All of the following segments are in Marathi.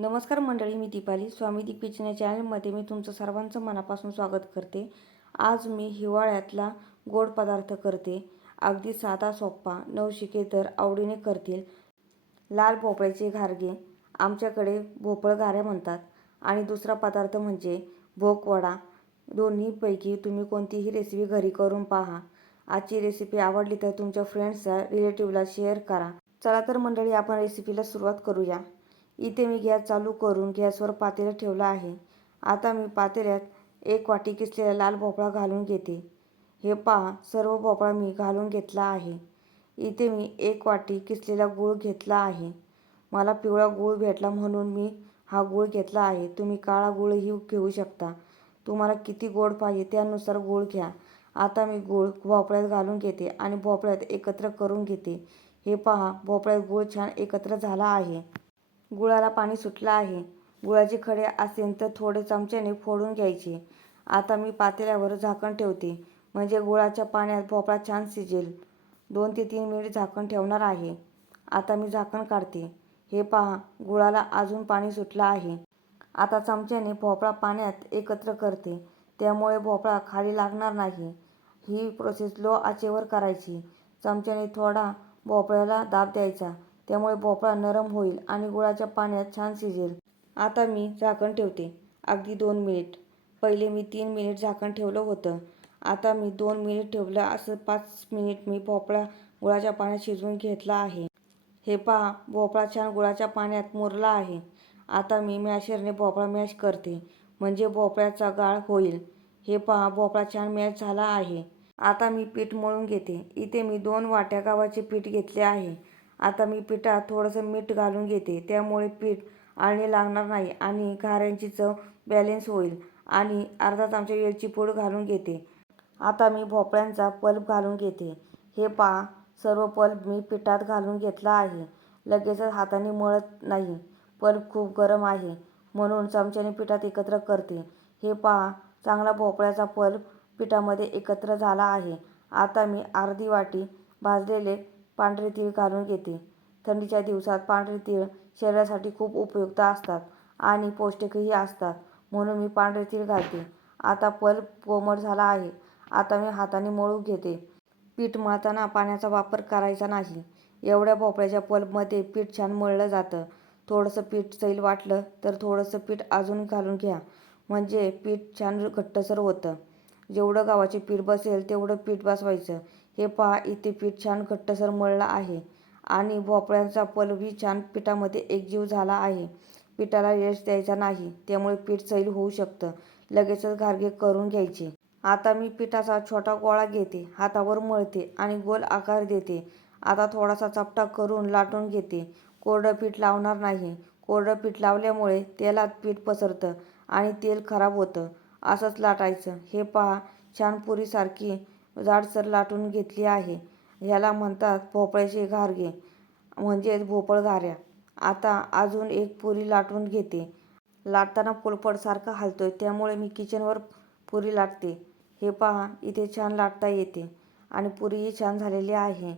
नमस्कार मंडळी मी दीपाली. स्वामी दीप या चॅनलमध्ये मी तुमचं सर्वांचं मनापासून स्वागत करते. आज मी हिवाळ्यातला गोड पदार्थ करते. अगदी साधा सोप्पा नवशिके तर आवडीने करतील. लाल भोपळ्याचे घारगे आमच्याकडे भोपळ घाऱ्या म्हणतात. आणि दुसरा पदार्थ म्हणजे भोकवडा दोन्हीपैकी तुम्ही कोणतीही रेसिपी घरी करून पहा. आजची रेसिपी आवडली तर तुमच्या फ्रेंड्सला रिलेटिव्हला शेअर करा. चला तर मंडळी आपण रेसिपीला सुरुवात करूया. इथे मी गॅस चालू करून गॅसवर पातेलं ठेवलं आहे. आता मी पातेल्यात एक वाटी किसलेला लाल भोपळा घालून घेते. हे पहा सर्व भोपळा मी घालून घेतला आहे. इथे मी एक वाटी किसलेला गूळ घेतला आहे. मला पिवळा गूळ भेटला म्हणून मी हा गूळ घेतला आहे. तुम्ही काळा गूळही घेऊ शकता. तुम्हाला किती गोड पाहिजे त्यानुसार गूळ घ्या. आता मी गूळ भोपळ्यात घालून घेते आणि भोपळ्यात एकत्र करून घेते. हे पहा भोपळ्यात गूळ छान एकत्र झाला आहे. गुळाला पाणी सुटलं आहे. गुळाचे खडे असेल तर थोडे चमच्याने फोडून घ्यायचे. आता मी पातेल्यावर झाकण ठेवते. म्हणजे गुळाच्या पाण्यात भोपळा छान शिजेल. दोन ते तीन मिनिट झाकण ठेवणार आहे. आता मी झाकण काढते. हे पहा गुळाला अजून पाणी सुटलं आहे. आता चमच्याने भोपळा पाण्यात एकत्र करते. त्यामुळे भोपळा खाली लागणार नाही. ही प्रोसेस लो आचेवर करायची. चमच्याने थोडा भोपळ्याला दाब द्यायचा. त्यामुळे भोपळा नरम होईल आणि गुळाच्या पाण्यात छान शिजेल. आता मी झाकण ठेवते. अगदी दोन मिनिट. पहिले मी तीन मिनिट झाकण ठेवलं होतं. आता मी दोन मिनिट ठेवलं असं पाच मिनिट मी भोपळा गुळाच्या पाण्यात शिजवून घेतला आहे. हे पहा भोपळा छान गुळाच्या पाण्यात मुरला आहे. आता मी मॅशरने भोपळा मॅश करते. म्हणजे भोपळ्याचा गाळ होईल. हे पहा भोपळा छान मॅश झाला आहे. आता मी पीठ मळून घेते. इथे मी दोन वाट्या गव्हाचे पीठ घेतले आहे. आता मी पिठात थोडंसं मीठ घालून घेते. त्यामुळे पीठ आळणी लागणार नाही आणि घाऱ्यांची चव बॅलेन्स होईल आणि अर्धा चमचा वेलची पूड घालून घेते. आता मी भोपळ्यांचा पल्प घालून घेते. हे पहा सर्व पल्प मी पिठात घालून घेतला आहे. लगेचच हाताने मळत नाही. पल्प खूप गरम आहे म्हणून चमच्याने पिठात एकत्र करते. हे पहा चांगला भोपळ्याचा पल्प पिठामध्ये एकत्र झाला आहे. आता मी अर्धी वाटी भाजलेले पांढरे तीळ घालून घेते. थंडीच्या दिवसात पांढरे तीळ शरीरासाठी खूप उपयुक्त असतात आणि पौष्टिकही असतात. म्हणून मी पांढरे तीळ घालते. आता पल्प कोमट झाला आहे. आता मी हाताने मळू घेते. पीठ मळताना पाण्याचा वापर करायचा नाही. एवढ्या भोपळ्याच्या पल्पमध्ये पीठ छान मळलं जातं. थोडंसं पीठ सैल वाटलं तर थोडंसं पीठ अजून घालून घ्या. म्हणजे पीठ छान घट्टसर होतं. जेवढं गव्हाचे पीठ बसेल तेवढं पीठ बसवायचं. हे पहा इथे पीठ छान घट्टसर मळलं आहे. आणि भोपळ्यांचा पलवी छान पिठामध्ये एकजीव झाला आहे. पिठाला रेस्ट द्यायचा नाही त्यामुळे पीठ सैल होऊ शकतं. लगेचच घारगे करून घ्यायचे. आता मी पिठाचा छोटा गोळा घेते हातावर मळते आणि गोल आकार देते. आता थोडासा चपटा करून लाटून घेते. कोरडं पीठ लावणार नाही. कोरडं पीठ लावल्यामुळे तेलात पीठ पसरतं आणि तेल खराब होतं. असंच लाटायचं. हे पहा छान पुरीसारखी जाडसर लाटून घेतली आहे. ह्याला म्हणतात भोपळ्याचे घारगे म्हणजेच भोपळ घाऱ्या आता अजून एक पुरी लाटून घेते. लाटताना पोलपटसारखा हलतोय त्यामुळे मी किचनवर पुरी लाटते. हे पहा इथे छान लाटता येते आणि पुरीही छान झालेली आहे.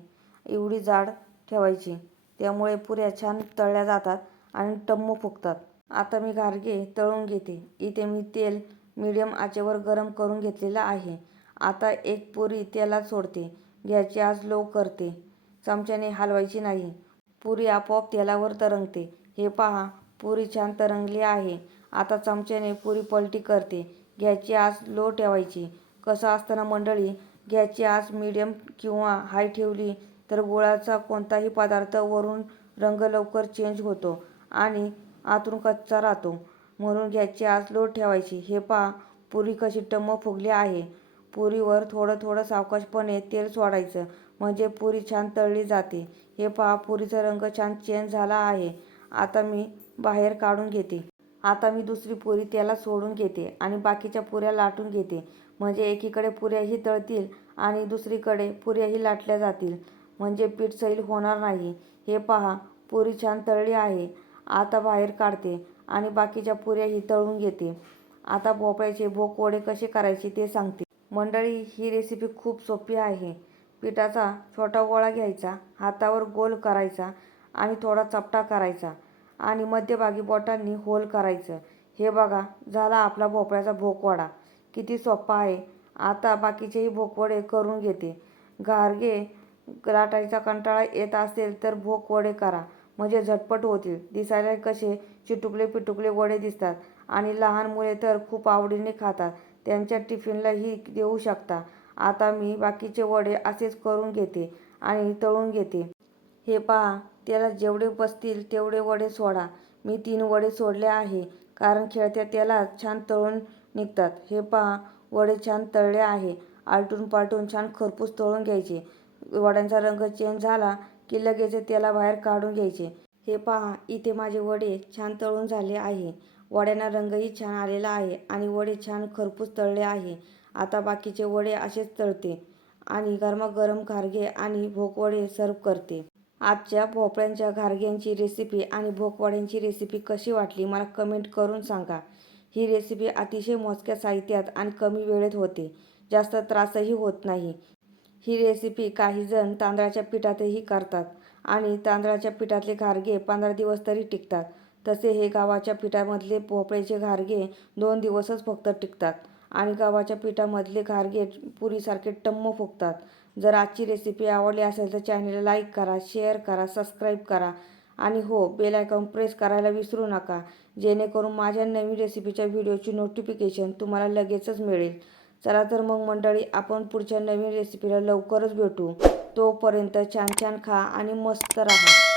एवढी जाड ठेवायची. त्यामुळे पुऱ्या छान तळल्या जातात आणि टम्म फुगतात. आता मी घारगे तळून घेते. इथे मी तेल मीडियम आचेवर गरम करून घेतलेलं आहे. आता एक पुरी तेलात सोडते गॅसची आज लो करते. चमच्याने हलवायची नाही. पुरी आपोआप तेलावर तरंगते. हे पहा पुरी छान तरंगली आहे. आता चमच्याने पुरी पलटी करते. गॅसची आज लो ठेवायची. कसं असताना मंडळी गॅसची आज मिडियम किंवा हाय ठेवली तर गुळाचा कोणताही पदार्थ वरून रंग लवकर चेंज होतो आणि आतून कच्चा राहतो. म्हणून गॅसची आज लो ठेवायची. हे पहा पुरी कशी टम्म फुगली आहे. पुरीवर थोडं थोडं सावकाशपणे तेल सोडायचं. म्हणजे पुरी छान तळली जाते. हे पहा पुरीचा रंग छान चेंज झाला आहे. आता मी बाहेर काढून घेते. आता मी दुसरी पुरी त्याला सोडून घेते आणि बाकीच्या पुऱ्या लाटून घेते. म्हणजे एकीकडे पुऱ्याही तळतील आणि दुसरीकडे पुऱ्याही लाटल्या जातील. म्हणजे पीठ सैल होणार नाही. हे पहा पुरी छान तळली आहे. आता बाहेर काढते आणि बाकीच्या पुऱ्याही तळून घेते. आता भोपळ्याचे भोकोडे कसे करायचे ते सांगते. मंडळी ही रेसिपी खूप सोपी आहे. पिठाचा छोटा गोळा घ्यायचा हातावर गोल करायचा आणि थोडा चपटा करायचा आणि मध्यभागी बोटांनी होल करायचं. हे बघा झाला आपला भोपळ्याचा भोकवडा. किती सोपा आहे. आता बाकीचेही भोकवडे करून घेते. घारगे लाटायचा कंटाळा येत असेल तर भोकवडे करा. म्हणजे झटपट होतील. दिसायला कसे चिटुकले पिटुकले वडे दिसतात आणि लहान मुले तर खूप आवडीने खातात. त्यांच्या टिफिनलाही देऊ शकता. आता मी बाकीचे वडे असेच करून घेते आणि तळून घेते. हे पहा त्याला जेवढे बसतील तेवढे वडे सोडा. मी तीन वडे सोडले आहे कारण खेळत्या तेलात छान तळून निघतात. हे पहा वडे छान तळले आहे. आलटून पालटून छान खरपूस तळून घ्यायचे. वड्यांचा रंग चेंज झाला की लगेच बाहेर काढून घ्यायचे. हे पहा इथे माझे वडे छान तळून झाले आहे. वड्यांना रंगही छान आलेला आहे आणि वडे छान खरपूस तळले आहे. आता बाकीचे वडे असेच तळते आणि गरमागरम घारगे आणि भोकवडे सर्व करते. आजच्या भोपळ्यांच्या घारग्यांची रेसिपी आणि भोकवड्यांची रेसिपी कशी वाटली मला कमेंट करून सांगा. ही रेसिपी अतिशय मोजक्या साहित्यात आणि कमी वेळेत होते. जास्त त्रासही होत नाही. ही रेसिपी काहीजण तांदळाच्या पिठातही करतात आणि तांदळाच्या पिठातले घारगे पंधरा दिवस तरी टिकतात. तसे हे गव्हाच्या पिठामधले भोपळ्याचे घारगे दोन दिवसच फक्त टिकतात. आणि गव्हाच्या पिठामधले घारगे पुरीसारखे टम्म फुगतात. जर आजची रेसिपी आवडली असेल तर चॅनलला लाईक करा शेअर करा सबस्क्राईब करा. आणि हो बेल आयकॉन प्रेस करायला विसरू नका. जेणेकरून माझ्या नवीन रेसिपीच्या व्हिडिओची नोटिफिकेशन तुम्हाला लगेचच मिळेल. चला तर मग मंडळी आपण पुढच्या नवीन रेसिपीला लवकरच भेटू. तोपर्यंत छान छान खा आणि मस्त राहा.